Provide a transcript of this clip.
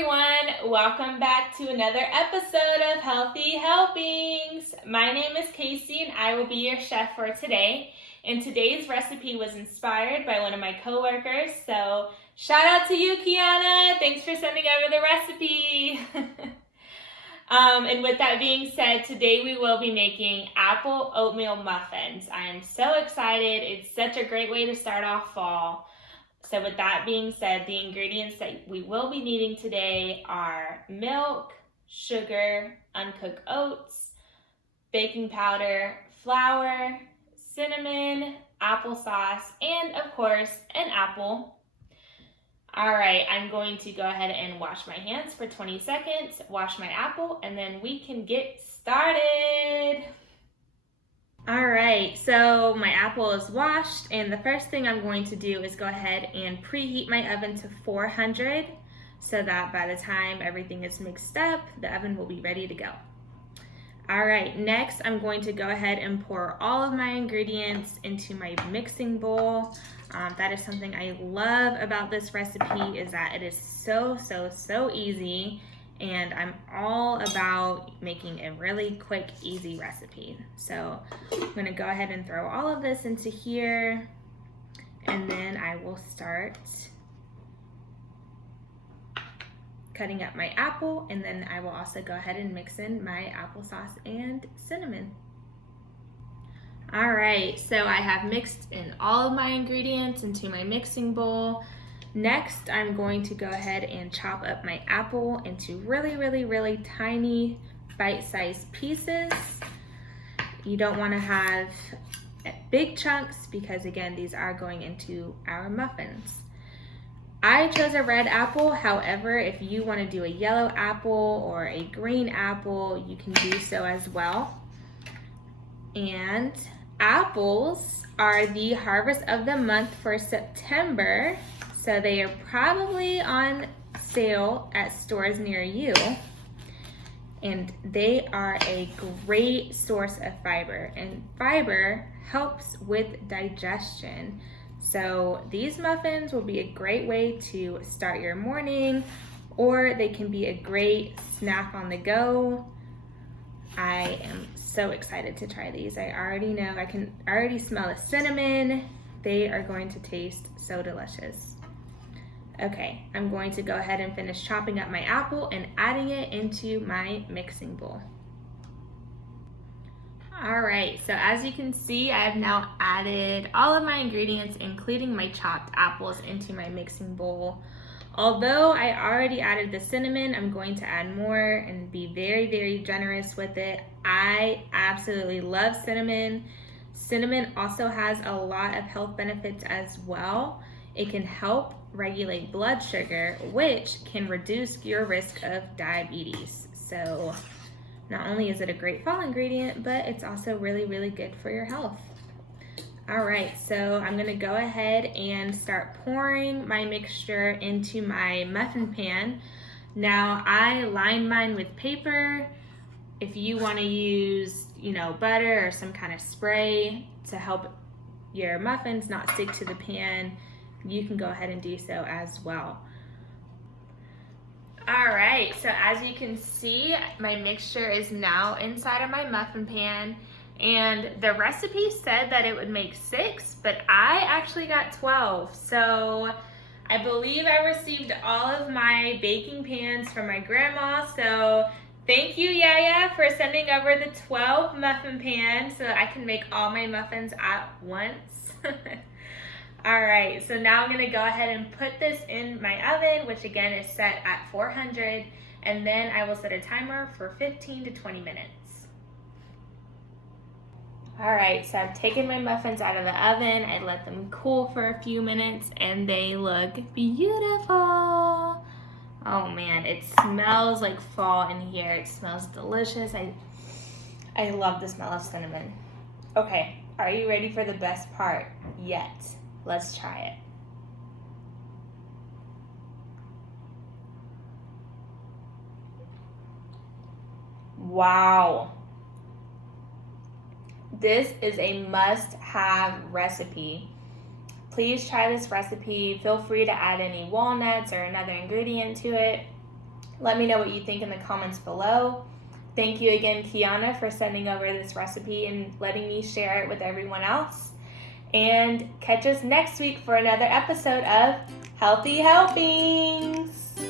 everyone, welcome back to another episode of Healthy Helpings. My name is Casey and I will be your chef for today. And today's recipe was inspired by one of my coworkers, so shout out to you, Kiana. Thanks for sending over the recipe. And with that being said, today we will be making apple oatmeal muffins. I am so excited. It's such a great way to start off fall. So with that being said, the ingredients that we will be needing today are milk, sugar, uncooked oats, baking powder, flour, cinnamon, applesauce, and of course, an apple. All right, I'm going to go ahead and wash my hands for 20 seconds, wash my apple, and then we can get started. All right, so my apple is washed, and the first thing I'm going to do is go ahead and preheat my oven to 400 so that by the time everything is mixed up, the oven will be ready to go. All right, next I'm going to go ahead and pour all of my ingredients into my mixing bowl. That is something I love about this recipe, is that it is so easy. And I'm all about making a really quick, easy recipe. So I'm gonna go ahead and throw all of this into here, and then I will start cutting up my apple, and then I will also go ahead and mix in my applesauce and cinnamon. All right, so I have mixed in all of my ingredients into my mixing bowl. Next, I'm going to go ahead and chop up my apple into really tiny bite-sized pieces. You don't want to have big chunks because, again, these are going into our muffins. I chose a red apple. However, if you want to do a yellow apple or a green apple, you can do so as well. And apples are the harvest of the month for September. So they are probably on sale at stores near you, and they are a great source of fiber, and fiber helps with digestion. So these muffins will be a great way to start your morning, or they can be a great snack on the go. I am so excited to try these. I already know, I can already smell the cinnamon. They are going to taste so delicious. Okay, I'm going to go ahead and finish chopping up my apple and adding it into my mixing bowl. All right, so as you can see, I have now added all of my ingredients, including my chopped apples, into my mixing bowl. Although I already added the cinnamon, I'm going to add more and be very generous with it. I absolutely love cinnamon. Cinnamon also has a lot of health benefits as well. It can help regulate blood sugar, which can reduce your risk of diabetes. So not only is it a great fall ingredient, but it's also really good for your health. All right, so I'm gonna go ahead and start pouring my mixture into my muffin pan. Now I line mine with paper. If you wanna use, butter or some kind of spray to help your muffins not stick to the pan, you can go ahead and do so as well. All right, so as you can see, my mixture is now inside of my muffin pan, and the recipe said that it would make 6, but I actually got 12. So I believe I received all of my baking pans from my grandma, so thank you, Yaya, for sending over the 12 muffin pans so that I can make all my muffins at once. All right, so now I'm gonna go ahead and put this in my oven, which again is set at 400, and then I will set a timer for 15 to 20 minutes. All right, so I've taken my muffins out of the oven. I let them cool for a few minutes, and they look beautiful. Oh man, it smells like fall in here. It smells delicious. I love the smell of cinnamon. Okay, are you ready for the best part yet? Let's try it. Wow. This is a must-have recipe. Please try this recipe. Feel free to add any walnuts or another ingredient to it. Let me know what you think in the comments below. Thank you again, Kiana, for sending over this recipe and letting me share it with everyone else. And catch us next week for another episode of Healthy Helpings.